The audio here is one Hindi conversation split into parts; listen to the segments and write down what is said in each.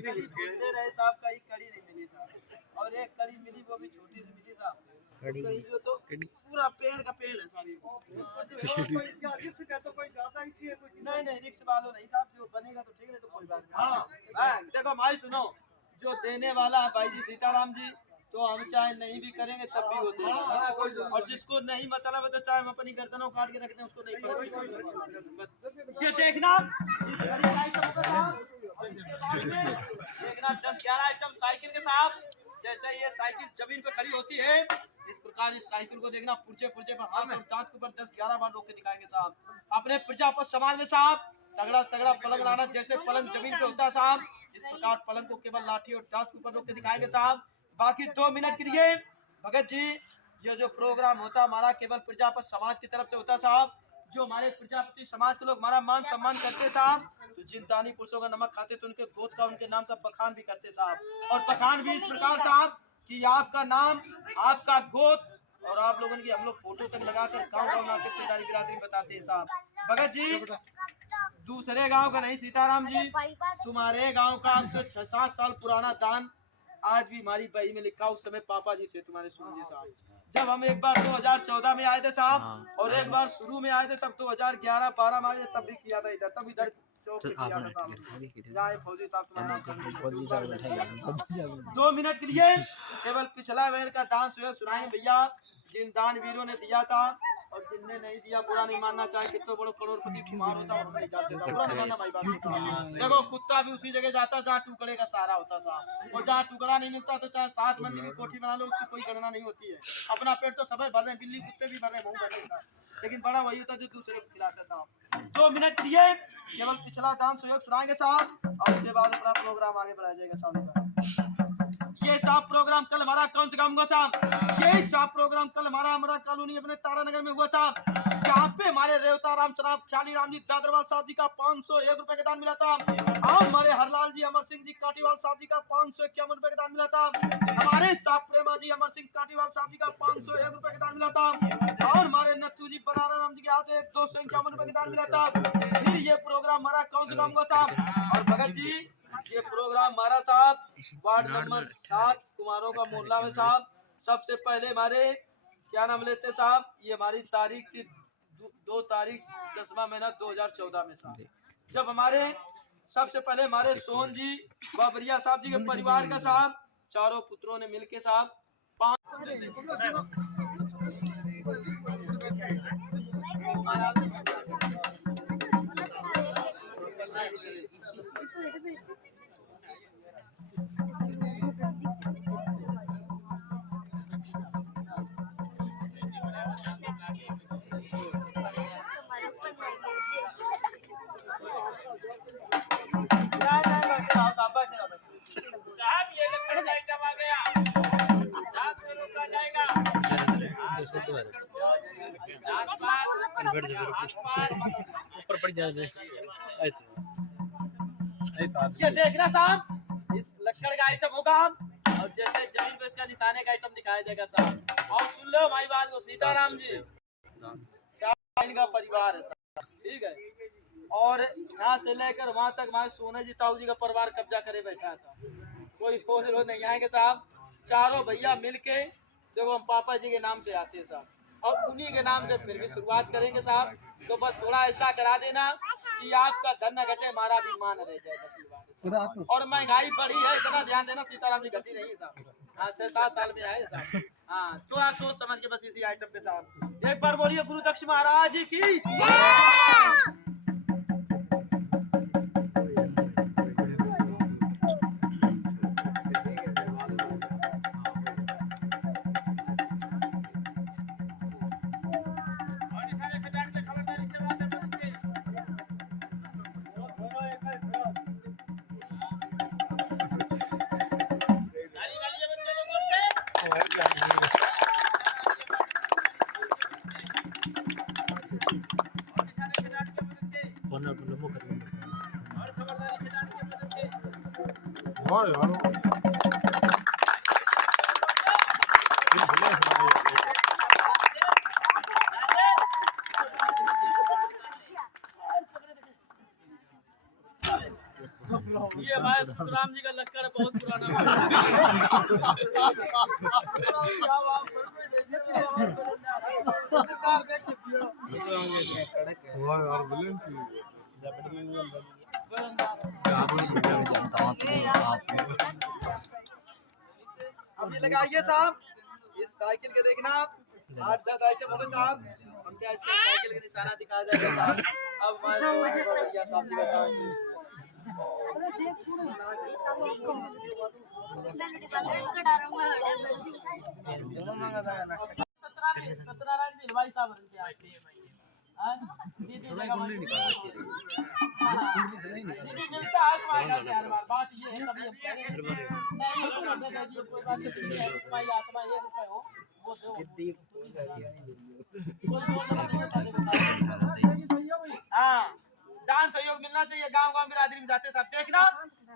ढूंढते रहे साहब, कहीं कड़ी नहीं मिली साहब, और एक कड़ी मिली वो भी छोटी सी मिली साहब, कहीं जो तो पूरा पेड़ का पेड़ है साहब। नहीं नहीं रिक्स वालों नहीं साहब, जो बनेगा तो ठीक है, तो कोई बात नहीं। देखो भाई सुनो, जो देने वाला है भाई जी सीताराम जी, तो हम चाहे नहीं भी करेंगे तब भी होते हैं, और जिसको नहीं मतलब है तो चाहे हम अपनी गर्दनों काट के रखते हैं, उसको नहीं पड़ेगा। ये देखना देखना 10-11 आइटम साइकिल के साथ, जैसे ये साइकिल जमीन पे खड़ी होती है इस प्रकार इस साइकिल को देखना, पुर्जे पुर्जे पर हाथ और दांत के ऊपर 10-11 बार रोक के दिखाएंगे साहब। अपने प्रजा पर समाज में साहब तगड़ा तगड़ा पलंग लाना, जैसे पलंग जमीन पे होता है साहब, इस प्रकार पलंग को केवल लाठी और दांत के ऊपर रोक के दिखाएंगे साहब। बाकी 2 मिनट के लिए भगत जी, ये जो प्रोग्राम होता है हमारा केवल प्रजा पर समाज की तरफ से होता है साहब। जो हमारे प्रजापति समाज के लोग हमारा मान सम्मान करते साहब, तो जिन दानी पुरुषों का नमक खाते तो उनके गोद का उनके नाम का बखान भी करते साहब, और बखान भी इस प्रकार साहब कि आपका नाम, आपका गोद, और आप लोगों की हम लोग फोटो तक लगाकर गाँव नाते सारी बिरादरी बताते हैं साहब। भगत जी दूसरे गांव का नहीं सीताराम जी, तुम्हारे गांव का हमसे 6-7 साल पुराना दान आज भी हमारी बही में लिखा, उस समय पापा जी थे तुम्हारे सूर्य साहब, जब हम एक बार 2014 में आए थे साहब, और एक बार शुरू में आए थे तब 2011-12 में आए तब भी किया था इधर, तब इधर चौक पे किया था साहब। फौजी साहब 2 मिनट के लिए केवल पिछला वेर का दान सुनाए भैया, जिन दान वीरों ने दिया था और जिनने नहीं दिया बुरा नहीं मानना, चाहे कितना बड़ो करोड़पति कुमार होता है बुरा नहीं मानना भाई बात। देखो कुत्ता भी उसी जगह जाता जहाँ टुकड़े का सहारा होता था, और जहाँ टुकड़ा नहीं मिलता तो चाहे 7 मंदिर की कोठी बना लो उसकी कोई गणना नहीं होती है। अपना पेट तो सब भर रहे, बिल्ली कुत्ते भी भर रहे, भर रहे, लेकिन बड़ा वही होता जो दूसरे को खिलाता साहब। 2 मिनट के लिए केवल पिछला दान सहयोग सुनाएंगे साहब, और उसके बाद अपना प्रोग्राम आगे बढ़ाया जाएगा साहब। ये साहब प्रोग्राम कल हमारा कौन से काम हुआ था, ये साहब प्रोग्राम कल हमारा कॉलोनी अपने तारानगर में हुआ था, जहाँ पे हमारे रेवता राम सराब ख्याली राम जी दादरवाल साहब जी का 501 रुपए का दान मिला था, और हमारे हरलाल जी अमर सिंह जी काटीवाल साहब जी का 551 रुपए का दान मिला था, हमारे साहब प्रेमा जी अमर सिंह काटीवाल साहब जी का 501 रुपए का दान मिला था, और हमारे नत्थू जी बनारा राम जी के हाथ से 251 रुपए का दान मिला था। फिर ये प्रोग्राम हमारा कौन से काम हुआ था, और भगत जी ये प्रोग्राम हमारा साहब वार्ड नंबर 7 कुमारों का मोहल्ला में साहब, सबसे पहले हमारे क्या नाम लेते साहब, ये हमारी तारीख थी 2 तारीख 10वां महीना 2014 में साहब, जब हमारे सबसे पहले हमारे सोन जी बाबरिया साहब जी के परिवार का साहब चारों पुत्रों ने मिलके साहब 5 ऊपर पड़ जाए। ये देखना साहब, इस लक्कड़ का आइटम होगा, और जैसे जमीन पे इसका निशाने का आइटम दिखाया जाएगा साहब। और सुन लो हमारी बात को सीताराम जी, इनका परिवार है साहब, ठीक है, और यहाँ से लेकर वहाँ तक हमारे सोने जी ताऊ जी का परिवार कब्जा करे बैठा है साहब, कोई फोर्स रोज नहीं आएंगे साहब, चारों भैया मिलके देखो हम पापा जी के नाम से आते हैं साहब, और उन्हीं के नाम से फिर भी शुरुआत करेंगे साहब। तो बस थोड़ा ऐसा करा देना कि आपका धन न घटे, हमारा भी मान रह जाए, और महंगाई बढ़ी है इतना ध्यान देना, सीताराम जी घटी नहीं है साहब, हाँ 6-7 साल में आए साहब, हाँ थोड़ा सोच समझ के बस इसी आइटम पे साहब एक बार बोलिए गुरु दक्ष महाराज की। ये भाई सुखराम जी का लक्कड़ बहुत पुराना अब ये लगाइए साहब, इस साइकिल के देखना 8-10 आइटम होंगे साहब। हम क्या इसका साइकिल का निशाना दिखाया जाएगा साहब। अब हमारे भैया साहब जी बताएंगे। सत्यनारायण जी भाई साहब मिलता है तुम्हारे हर बार। बात ये है कभी आत्मा 1 रुपए हो वो हाँ दान सहयोग मिलना चाहिए। गांव गांव बिरादरी में जाते साहब देखना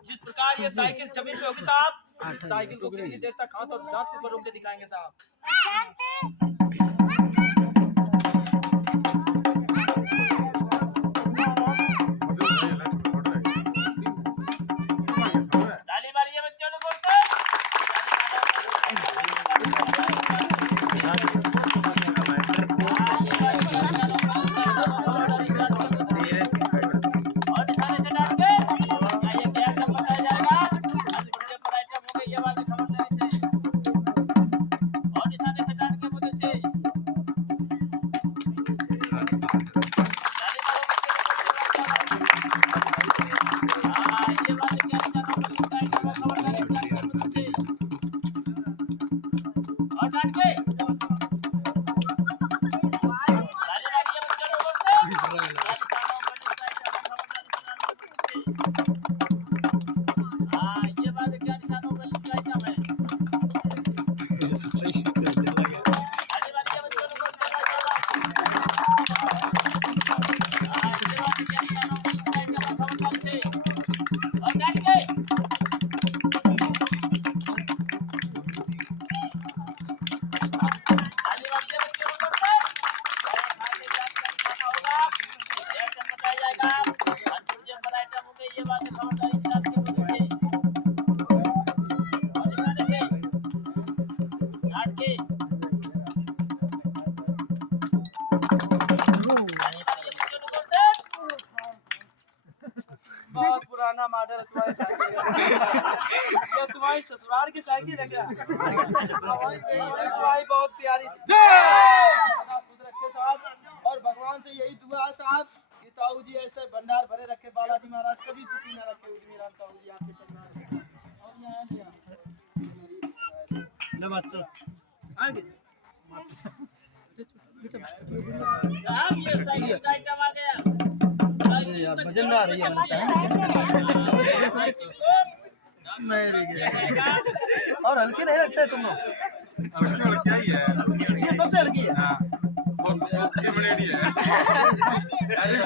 जिस प्रकार ये साइकिल जमीन पे होगी साहब, इस साइकिल को कितनी देर तक हाथ और दांत ऊपर रोक के दिखाएंगे साहब। ताली मारिए बच्चों लोग बोलते और निशाने से डाल के आइए क्या काम बताया जाएगा। आज मुझे पर आइटम हो गई ये बात खबर नहीं थी। और निशाने से डाल के मुझे से ये बात क्या खबर नहीं और डाल के बहुत पुराना मॉडल है तुम्हारी साइकिल का। ये तुम्हारी ससुराल की साइकिल है क्या? तुम्हारी बहुत प्यारी खुद रखे साहब। और भगवान से यही दुआ है साहब कि ताऊ जी ऐसे भंडार भरे रखे, बालाजी महाराज कभी दुखी न रखे। उजमेरान ताऊ जी आपके चरण और यहाँ ले बच्चा आगे आप ये साइकिल का आइटम आ गया वजनदार है ये बनता है और हल्की नहीं लगता है तुम लोग। हल्की ही है, ये सबसे हल्की है। हाँ, बहुत सूखी बनेडी है।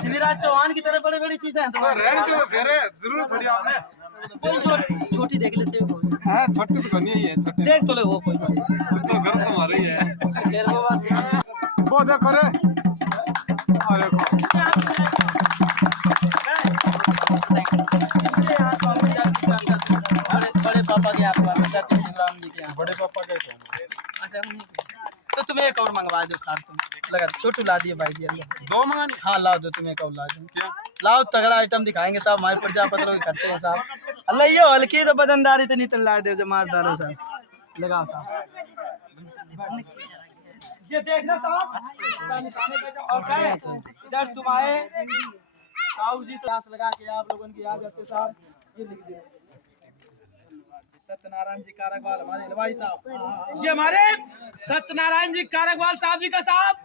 जिमीराज चौहान की तरह बड़ी बड़ी चीजें हैं तो तुम्हारे। रहने दो, फेरे जरूर थोड़ी आपने। कोई छोटी देख लेते हो कोई। हाँ, छोटी तो करनी ही है, छोटी। देख तो ले वो कोई तो घर तो हमारा ही है। फिर वो बात है। वो देखो रे, आ देखो। बड़े पापा के हाथ में जाते शिवराम जी के यहाँ। बड़े पापा के अच्छा तो तुम्हें एक और मंगवा दो कार तुम लगा छोटू ला दिए भाई जी अंदर। दो मंगानी। हाँ ला दो तुम्हें एक और ला दो। क्या? लाओ तगड़ा आइटम दिखाएंगे साहब। हमारे प्रजापति लोग करते हैं साहब। अल्लाह ये हल्की तो बदनदारी इतनी तो ला दो जो मार डालो साहब। लगाओ साहब ये देखना साहब। और क्या इधर तुम्हारे ताऊ जी क्लास लगा के आप लोगों की याद आते साहब। ये लिख दे सत्यनारायण जी कारकवाल हमारे हलवाई साहब। ये हमारे सत्यनारायण जी कारकवाल साहब जी का साहब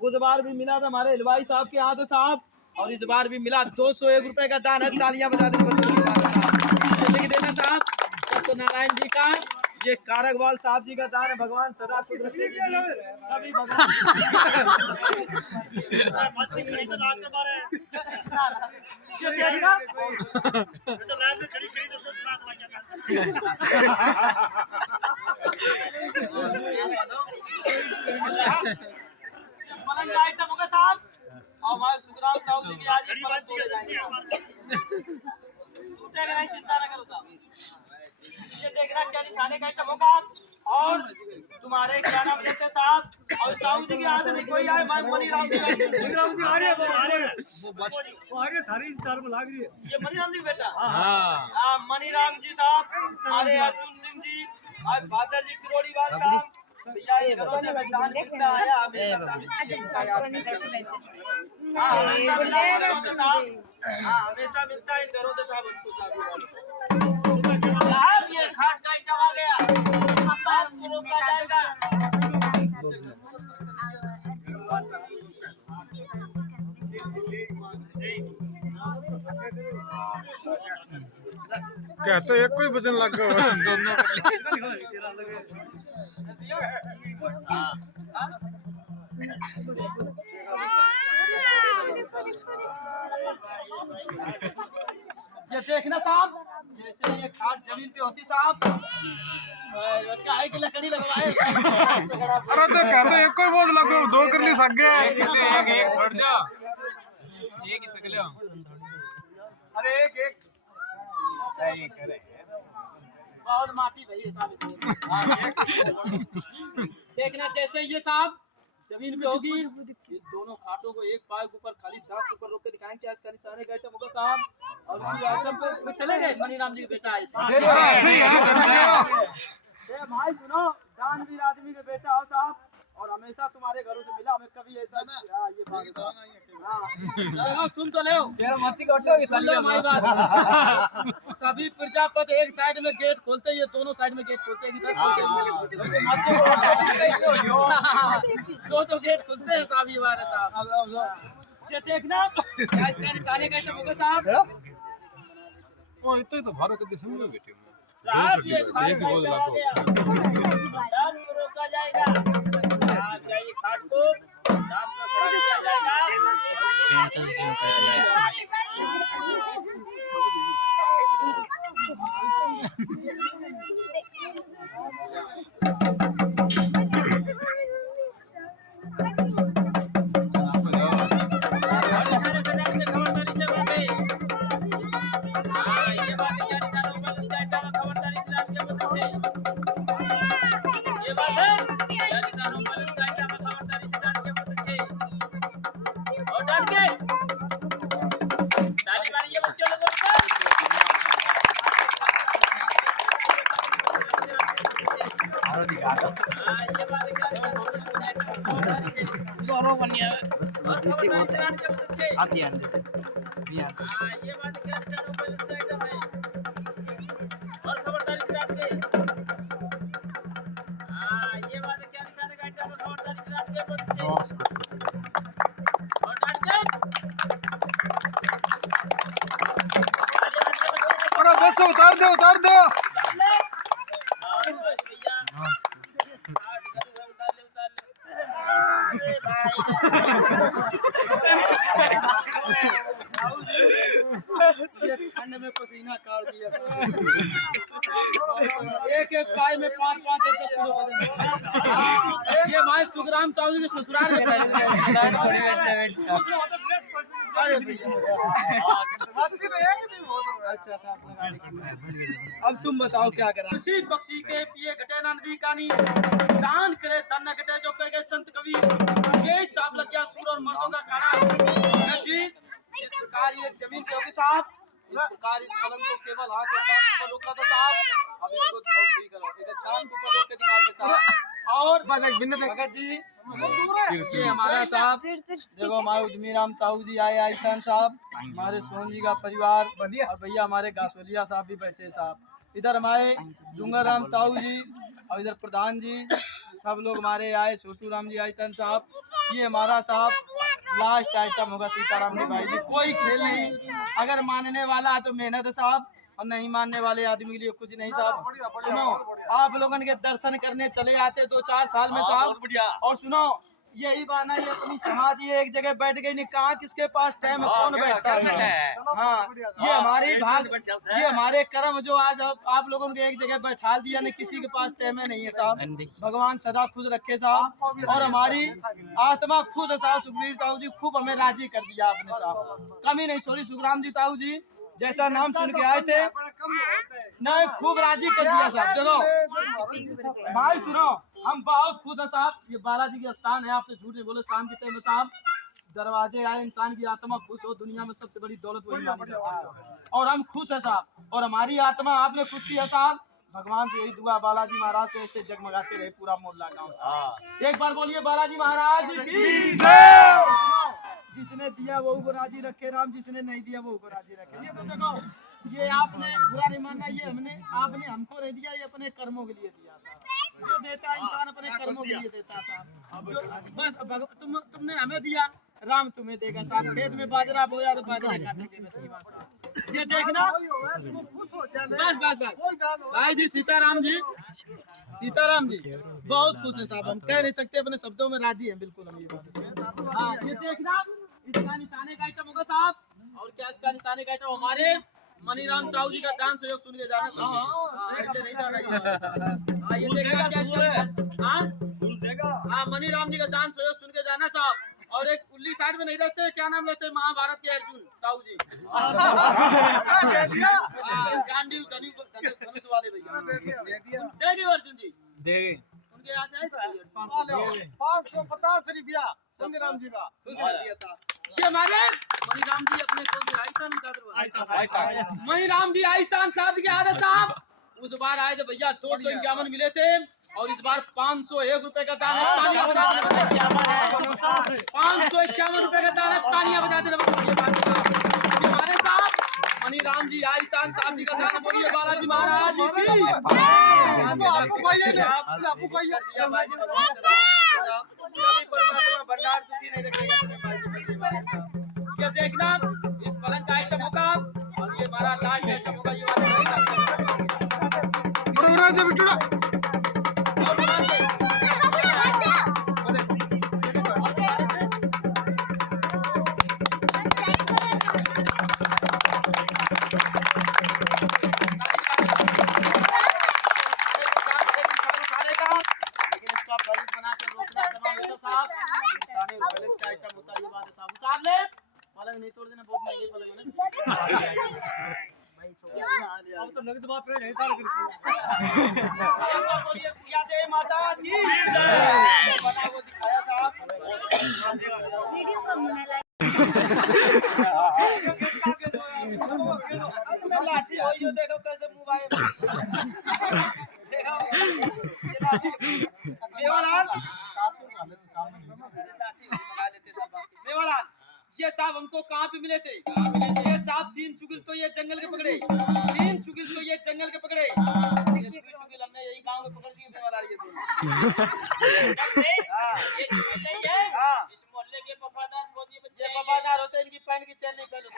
उस बार भी मिला था हमारे हलवाई साहब के हाथ साहब। और इस बार भी मिला 201 रुपए का दान है। तालियां बजा दें बच्चों की बात साहब। लिख देना साहब सत्यनारायण जी का ये कारकवाल साहब जी का दान है। भगवान सदा खुश रखे अभी पलंग का आइटम होगा साहब। और हमारे सुखराम साहब जी की आज पलंग तोड़े जाएंगे। छूटेगा नहीं, चिंता न करो साहब। ये देखना क्या निशाने का आइटम होगा। और तुम्हारे क्या नाम लेते हैं साहब? और ताऊ जी के हाथ में कोई आए, मनी राम जी आए। राम जी आ रहे हैं, वो आ रहे थारी चार में लाग रही है। ये मनी राम जी बेटा। हाँ मनी राम जी साहब, हमारे अर्जुन सिंह जी और फादर जी किरोड़ीवाल साहब, भैया ये घरों से दान मिलता आया हमेशा साहब। हमेशा मिलता है घरों से साहब। हमेशा मिलता है इन घरों से साहब उनको साहब। ये खाट का आइटम आ गया, बात को रोका जाएगा। कहते एक कोई वजन लग गया दोनों ये देखना साहब, जैसे ये खाट जमीन पे होती साहब, चाय की लकड़ी लगवाए। अरे तो कहते एक कोई बोझ लग गया, दो कर ली सक गए। एक छोड़ दो, एक ही सकले हो। अरे एक सही करे बहुत माटी भई है साहब इसमें। देखना जैसे ये साहब जमीन पे होगी, ये दोनों खाटों को एक पाए के ऊपर खाली दांत के ऊपर रोक के दिखाएंगे क्या इसका निशाने का आइटम होगा साहब। और उसी आइटम पे चले गए मनी राम जी के बेटा है। भाई सुनो, दानवीर आदमी के बेटा हो साहब, और हमेशा तुम्हारे घरों से मिला, हमें कभी ऐसा ना ये बात सुन तो ले सुन लो हमारी बात। सभी प्रजापति एक साइड में गेट खोलते हैं, ये दोनों साइड में गेट खोलते हैं, इधर खोलते हैं। दो गेट खुलते हैं साहब, ये हमारे साहब। ये देखना क्या इसका निशाने का आइटम होगा साहब। ओ इतने तो भारत के देश में बैठे साहब ये खाट का आइटम आ गया, दान को रोका जाएगा। चाहिए खाट को दान को खड़ा किया जाएगा। आती है ये बात क्या निशान मोबाइल इसका आइटम है। और खबरदारी से रख के। ये बात क्या निशान का आइटम है, खबरदारी से रख के बोल दे। और डाल दे। अरे बस उतार दो भैया उतार ले ठंड में पसीना काट दिया। एक एक पाई में 5-5 10 किलो वजन। ये भाई सुखराम ताऊ जी के ससुराल में अरे अच्छा अब तुम बताओ क्या करा। किसी पक्षी के पिए घटे ना नदी कानी, दान करे तन न घटे जो कह गए संत कवि। ये साहब लग गया सूर और मर्दों का खाना जी। इस प्रकार ये जमीन पे होगी साहब, इस प्रकार इस पलंग को केवल हाथ और दांत ऊपर रोका था साहब। अब इसको ठीक करो, इधर दांत ऊपर रोक के दिखाएंगे साहब। और भगत जी ये हमारा साहब देखो, हमारे उजमीराम ताऊ जी आए आईसान साहब, हमारे सोहन जी का परिवार, और भैया हमारे गासोलिया साहब भी बैठे साहब। इधर हमारे डूंगर राम ताऊ जी और इधर प्रधान जी, सब लोग हमारे आए। छोटू राम जी आईतन साहब, ये हमारा साहब लास्ट आइटम होगा सीताराम जी भाई जी। कोई खेल नहीं, अगर मानने वाला है तो मेहनत है साहब, और नहीं मानने वाले आदमी के लिए कुछ नहीं साहब। सुनो, आप लोगन के दर्शन करने चले आते 2-4 साल में साहब। और सुनो, यही बहाना ये अपनी समाज ये एक जगह बैठ गई नहीं, कहा किसके पास टाइम है, कौन बैठता है। हाँ, ये हमारी भाग, ये हमारे कर्म जो आज आप लोगों को एक जगह बैठा दिया नहीं, किसी के पास टाइम नहीं है साहब। भगवान सदा खुद रखे साहब, और हमारी आत्मा खुद साहब। सुखबीर ताऊ जी खूब हमें राजी कर दिया आपने साहब, कमी नहीं छोड़ी। सुखराम जी ताऊ जी जैसा नाम सुन के आए थे नहीं खूब राजी कर दिया साहब। चलो भाई सुनो, हम बहुत खुश हैं साहब। ये बालाजी के स्थान है, आपसे झूठ नहीं बोले। शाम के टाइम में साहब दरवाजे आए, इंसान की आत्मा खुश हो, दुनिया में सबसे बड़ी दौलत वही मानी जाती है। और हम खुश है साहब, और हमारी आत्मा आपने खुश की है साहब। भगवान से यही दुआ, बालाजी महाराज से ऐसे जगमगाते रहे पूरा मोहल्ला गाँव। एक बार बोलिए बालाजी महाराज की जय। जिसने दिया वो को राजी रखे राम, जिसने नहीं दिया वो को राजी रखे। ये तो देखो, ये आपने बुरा नहीं मानना, ये आपने हमको नहीं दिया, ये अपने कर्मों के लिए दिया साहब। जो देता है इंसान अपने कर्मों के लिए देता है साहब। जो बस तुमने हमें दिया, राम तुम्हें देगा साहब। खेत में बाजरा बोया तो बाजरे काटेंगे, बस ये बात साहब। ये देखना बस बस बस। भाई जी सीताराम जी, सीताराम जी बहुत खुश है साहब। हम कह नहीं सकते, अपने शब्दों में राजी हैं बिल्कुल हम ये बात। हाँ ये देखना, इसका निशाने का आइटम होगा साहब। और क्या इसका निशाने का आइटम? हमारे मनीराम ताऊ जी का दान सहयोग सुन के जाना साहब। ऐसे नहीं जाना ये देखना क्या इसका। हाँ मनीराम जी का दान सहयोग सुन के जाना साहब। और एक उल्ली साइड में नहीं रहते, क्या नाम लेते हैं? महाभारत के अर्जुन ताऊ जी। गांधी धनुष वाले भैया देगी अर्जुन जी देगी। उनके यहाँ से 550 रुपया मनीराम जी का। ये हमारे मनीराम जी अपने मनीराम जी आइतान साहब के आदत साहब। उस बार आए थे भैया 251 मिले थे, और इस बार 501 रुपए का दान है। 551 रुपए का दान है। तालियां बजाते रहो हमारे साहब। मनीराम जी आइतान साहब जी का दान। बोलिए बालाजी महाराज की। भंडार दुखी नहीं रखेगा। ये देखना इस पलंग का आइटम होगा, और ये हमारा लाल का आइटम होगा। पलंग नहीं तोड़ देना, बहुत महंगे पलंग है। तो नगद बात पे नहीं तार बोलिए पूजा दे माता की जय। बना वो दिखाया साहब। लाठी हो यो देखो कैसे मोबाइल देखो मेवालाल मेवालाल। ये साहब हमको कहाँ पे मिले थे? ये साहब 3 चुगिल तो ये जंगल के पकड़े, 3 चुगिल तो ये जंगल के पकड़े। ये चुगिल हमने यही गांव में पकड़ दिए मेवालाल। ये इस मोहल्ले के वफादार फौजी बच्चे वफादार होते हैं, इनकी पैंट की चेन नहीं पहनते।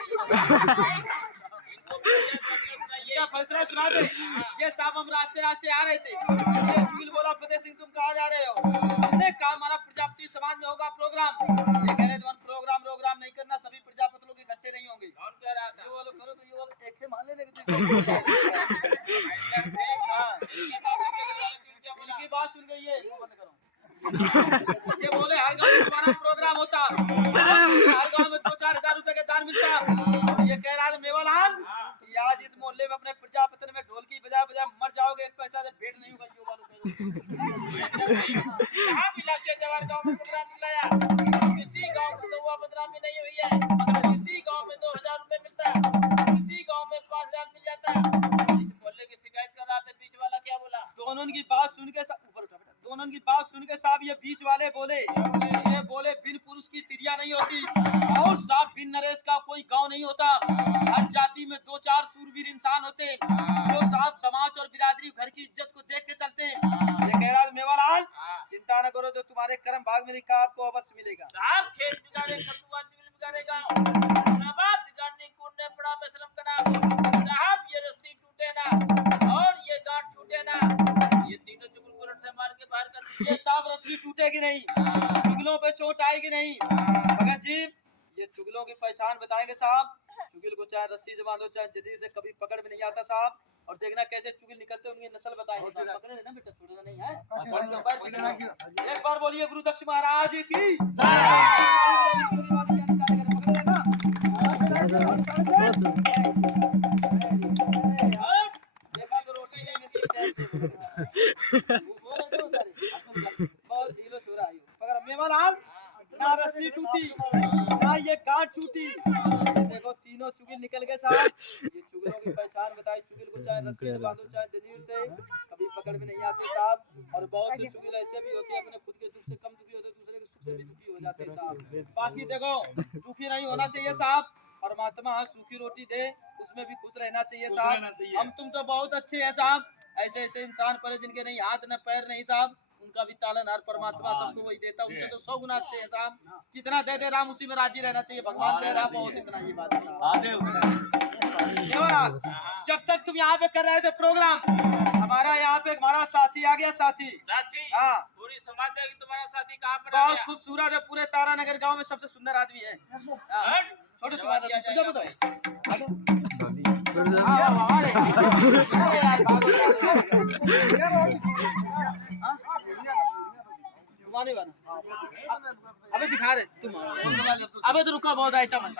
क्या फैसला सुना दे। ये साहब हम रास्ते रास्ते आ रहे थे, ये चुगिल बोला फतेह सिंह तुम कहाँ जा रहे हो? हमने कहा हमारा प्रजापति समाज में होगा प्रोग्राम। ये कह रहे थे प्रोग्राम नहीं करना, सभी प्रजापति लोग इकट्ठे नहीं होंगे। कौन कह रहा था? ये वो लोग करो तो ये वो एक मान लेने की बात सुन गई है। ये बोले हर गाँव में हमारा प्रोग्राम होता, हर गाँव में 2-4 हजार रुपए का दान मिलता। ये कह रहा था मेवालाल कि आज इस मोहल्ले में अपने प्रजापति में ढोलकी बजा बजा मर जाओगे, 1 पैसा से भेंट नहीं होगा। इलाके जवार गाँव में प्रोग्राम चलाया, किसी गाँव में 15 में नहीं हुई है, किसी गाँव में 2000 रुपए मिलता है, किसी गाँव में 5000 मिल जाता है। इस मोहल्ले की शिकायत कर रहा था, बीच वाला क्या बोला? दोनों की बात सुन के साहब ये बीच वाले बोले, ये बोले बिन पुरुष की तिरिया नहीं होती, और साहब बिन नरेश का कोई गांव नहीं होता। हर जाति में 2-4 सूरवीर इंसान होते हैं, जो साहब समाज और बिरादरी घर की इज्जत को देख के चलते हैं। ये कह रहा मेवालाल चिंता न करो, जो तुम्हारे कर्म भाग में लिखा आपको अवश्य मिलेगा। साहब खेत बिगाड़े खतुआ चुगल बिगाड़ेगा, नवाब बिगाड़ने कूदने पड़ा बेशरम का नाम। साहब ये रस्सी टूटे ना और ये गांठ टूटे ना, ये तीनों चुगल को रट से मार के बाहर कर दीजिए। साहब रस्सी टूटेगी नहीं, चुगलों पे चोट आएगी नहीं। भगत जी ये चुगलों की पहचान बताएंगे साहब। चुगिल को चाहे रस्सी से बांधो, चाहे जल्दी से कभी पकड़ में नहीं आता साहब। और देखना कैसे चुगिल निकलते उनकी नस्ल बताएंगे। पकड़े ना बेटा, छोड़ना नहीं है। एक बार बोलिए गुरु दक्ष महाराज की। देखा तो रोटी नहीं मिलती टाइम से बहुत ढीलो सो रहा है मगर मेवा लाल ना रस्सी टूटी ना ये गांठ छूटी देखो तीनों चुगिल निकल गए साहब ये चुगिलों की पहचान बताई चुगिल को चाहे रस्सी से बांधो चाहे दलील से कभी पकड़ में नहीं आते साहब और बहुत से चुगिल ऐसे भी होते हैं अपने खुद के दुख से कम दुखी होते दूसरे के सुख से भी दुखी हो जाते हैं साहब बाकी देखो दुखी नहीं होना चाहिए साहब परमात्मा सूखी रोटी दे उसमें भी खुश रहना चाहिए साहब हम तुम तो बहुत अच्छे हैं साहब ऐसे ऐसे इंसान पर जिनके नहीं हाथ न पैर नहीं साहब उनका भी तालनहार परमात्मा सबको वही देता उनसे तो 100 गुना अच्छे हैं साहब जितना दे दे राम उसी में राजी रहना चाहिए भगवान दे रहा बहुत इतना ये बात है देवलाल जब तक तुम यहाँ पे कर रहे थे प्रोग्राम हमारा यहाँ पे हमारा साथी आ गया साथी हाँ पूरी समाज देगी तुम्हारा साथी कहाँ पर आ बहुत गया? खूबसूरत है पूरे तारानगर गांव में सबसे सुंदर आदमी है हाँ। छोटो तुम्हारा तुझे बताओ तुम्हारे बना अबे दिखा रहे तुम अबे तो रुका बहुत आइटम है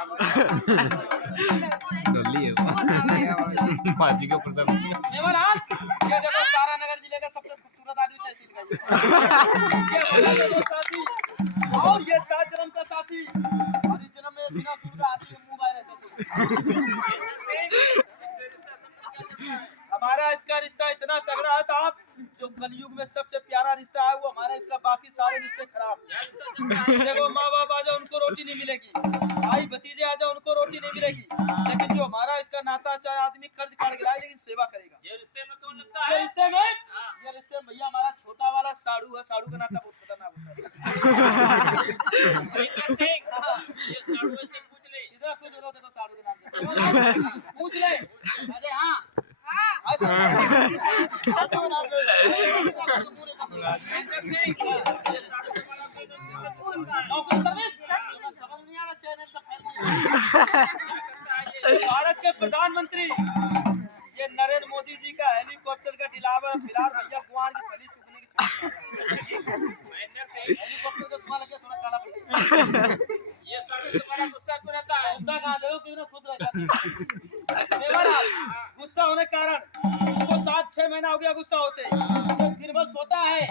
बाजी के ऊपर से मेवालाल ये देखो तारानगर जिले का सबसे खूबसूरत आदमी तहसील का ये वाला देखो साथी और ये 7 जन्म का साथी और इस जन्म में बिना दूर का हाथी मुंह बाहर रहता हमारा इसका रिश्ता इतना तगड़ा है साहब जो कलयुग में सबसे प्यारा रिश्ता है वो हमारा इसका बाकी सारे रिश्ते खराब देखो माँ बाप आ जाओ उनको रोटी नहीं मिलेगी भाई भतीजे आ जाओ उनको रोटी नहीं मिलेगी लेकिन जो हमारा इसका नाता चाहे आदमी कर्ज काट गिराए लेकिन सेवा करेगा ये रिश्ते में कौन लगता ये है? रिश्ते में भैया हमारा छोटा वाला साड़ू है साड़ू का नाता बहुत खतरनाक होता है ठीक, ये साड़ू से पूछ ले। इधर कुछ बोलो देखो साड़ू के नाम से पूछ ले अरे हाँ भारत के प्रधानमंत्री ये नरेंद्र मोदी जी का हेलीकॉप्टर का डिलावर फिलहाल भैया कुमार की थैली चुकने की हेलीकॉप्टर का धुआं लगे थोड़ा काला पड़ गया ये साड़ू तुम्हारा गुस्सा क्यों रहता है? गुस्सा कहाँ देखो कितना खुश रहता है मेवालाल गुस्सा होने के कारण उसको 7-6 महीना हो गया गुस्सा होते दिन भर सोता है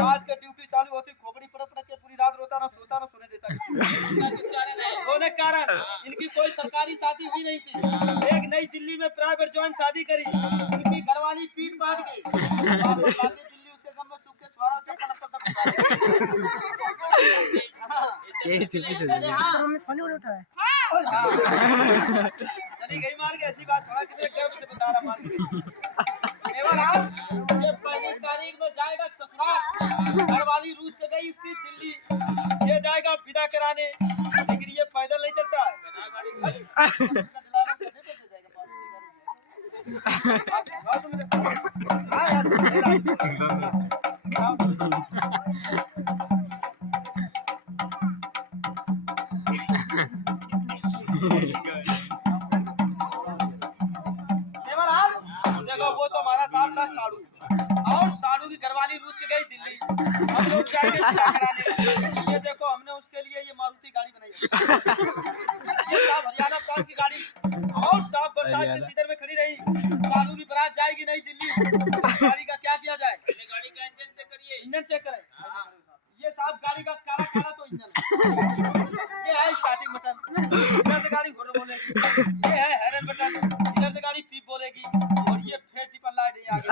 रात के ड्यूटी चालू होती खोपड़ी पड़प के पूरी रात रोता ना सोता ना सोने देता होने के कारण इनकी कोई सरकारी शादी हुई नहीं थी एक नई दिल्ली में प्राइवेट जॉइंट शादी करी इनकी घरवाली पीट पाट गई दिल्ली उसके गम में सूख के छुआरा चप्पल सब चली गई मार के ऐसी बात थोड़ा कितने टाइम से बता रहा मार के मेवालाल ये पहली तारीख में जाएगा ससुराल घरवाली रूस के गई इसकी दिल्ली ये जाएगा विदा कराने लेकिन ये पैदल नहीं चलता है मेवालाल देखो वो तो हमारा साथ था साड़ू और साड़ू की घरवाली रूस के गई दिल्ली हम लोग जाएंगे विदा कराने ये देखो हमने उसके लिए ये मारुति गाड़ी बनाई है ये साहब हरियाणा पास की गाड़ी और साहब बरसात के सीजन में खड़ी रही साड़ू की बारात जाएगी नहीं दिल्ली गाड़ी का क्या किया जाए पहले गाड़ी का इंजन चेक करिए। इंजन चेक करें ये साहब गाड़ी का काला काला तो इंजन है ये है स्टार्टिंग बटन इधर से गाड़ी घुर बोलेगी ये है हॉर्न बटन इधर से गाड़ी पीप बोलेगी और ये फेट टिपर लाइट है आगे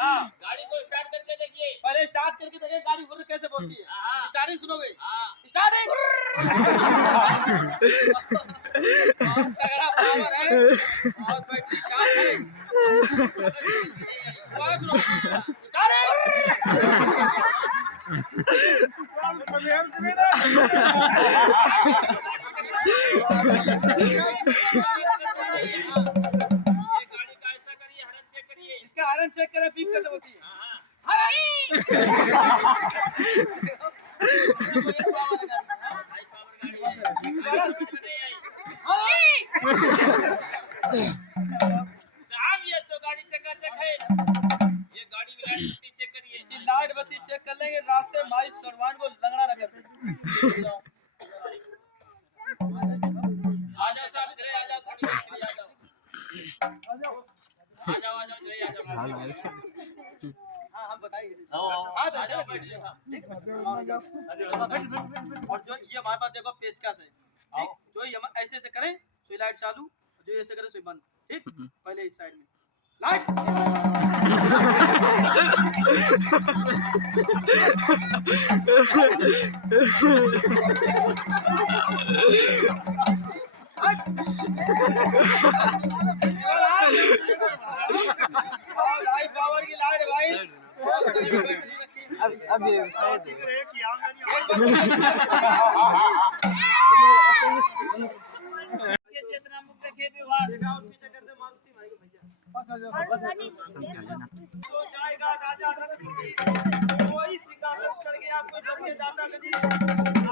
हाँ गाड़ी को स्टार्ट करके देखिए। पहले स्टार्ट करके देखिए गाड़ी घुर कैसे बोलती है हाँ। स्टार्टिंग सुनोगे हाँ। स्टार्टिंग तगड़ा पावर है और बैटरी चार्ज है दोबारा सुनो ये गाड़ी का ऐसा करिए, हॉर्न चेक करिए। इसका हॉर्न चेक करें पीप कैसे होती है साहब ये तो गाड़ी चकाचक है। ये गाड़ी की लाइट बत्ती चेक करिए। इसकी लाइट बत्ती चेक कर लेंगे रास्ते माई सरवान को लंगड़ा रखे जाओ चले आ जाओ। हाँ हम बताइए आओ हाँ आ जाओ बैठ जाओ। और जो ये हमारे पास देखो पेचकस है ठीक जो ही हम ऐसे ऐसे करें सुई लाइट चालू जो ऐसे करें सुई बंद ठीक पहले इस साइड में लाइट लाइट पावर की लाइट भाई एक यहाँ में नहीं ये चेतना मुक्त खेत विभाग पीछे करते मारुति भाई को भैया तो जाएगा राजा रघुपति कोई सिंहासन चढ़ गया कोई डर के जाता नहीं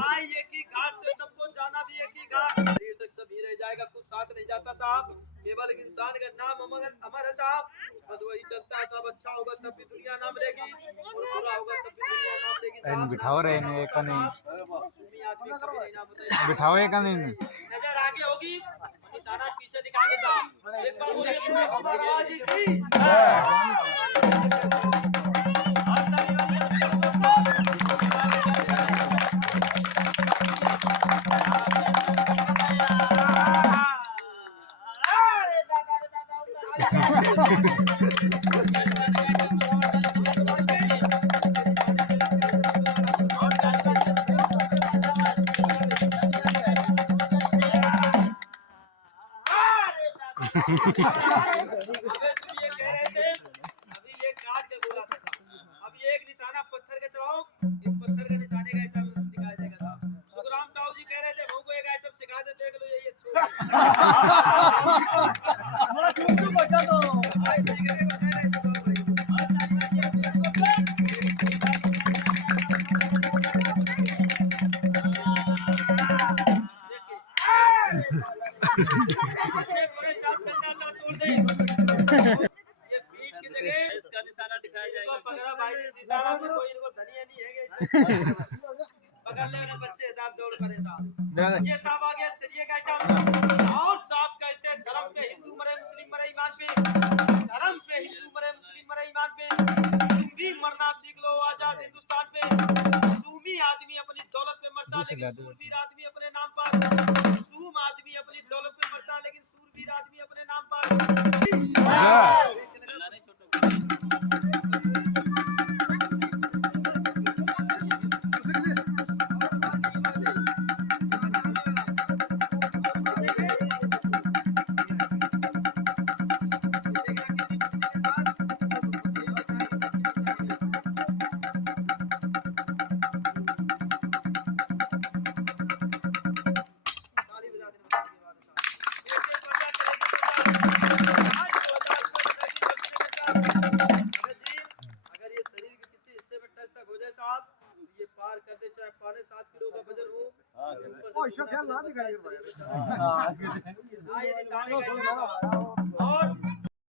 आए एक ही घाट से सबको जाना भी एक ही घाट देर तक सब ही रह जाएगा कुछ साथ नहीं जाता साहब केवल इंसान का नाम अमर है साहब बस वही चलता है सब अच्छा होगा तब भी दुनिया नाम लेगी और बुरा होगा तब भी दुनिया नाम लेगी साहब बिठाओ रहे ने एक नहीं सुनी आदमी कभी नहीं नाम बताएगा बिठाओ एक नहीं नजर आगे होगी निशाना पीछे दिखाएंगे साहब एक बार बोलिए महाराज की अबे तुम ये कह रहे थे अभी ये काट के बोला था अब ये एक निशाना पत्थर का चलाओ इस पत्थर के निशाने का आइटम दिखाया जाएगा साहब सुखराम ताऊ जी कह रहे थे वो को एक आइटम सिखा दे देख लो ये छोड़ हमारा क्यों बचा तो ऐसे ही करके बता रहे थे इसका निशाना दिखाया जाएगा। पकड़ा भाई सीताराम को कोई इनको धनिया नहीं है पकड़ ले ना बच्चे साहब दौड़ करे साहब ये साहब आ गया शरीय का आइटम और साहब कहते हैं धर्म पे हिंदू मरे मुस्लिम मरे ईमान पे धर्म पे हिंदू मरे मुस्लिम मरे ईमान पे तुम भी मरना सीख लो आजाद हिंदुस्तान पे सूमी आदमी अपनी दौलत पे मरता लेकिन सूरवीर आदमी अपने नाम पर सूम आदमी अपनी दौलत पे मरता लेकिन सूरवीर आदमी अपने नाम पर नहीं छोटो अगर ये शरीर के किसी हिस्से में टच तक हो जाए साहब ये पार कर दे चाहे 5.5 किलो का वजन हो और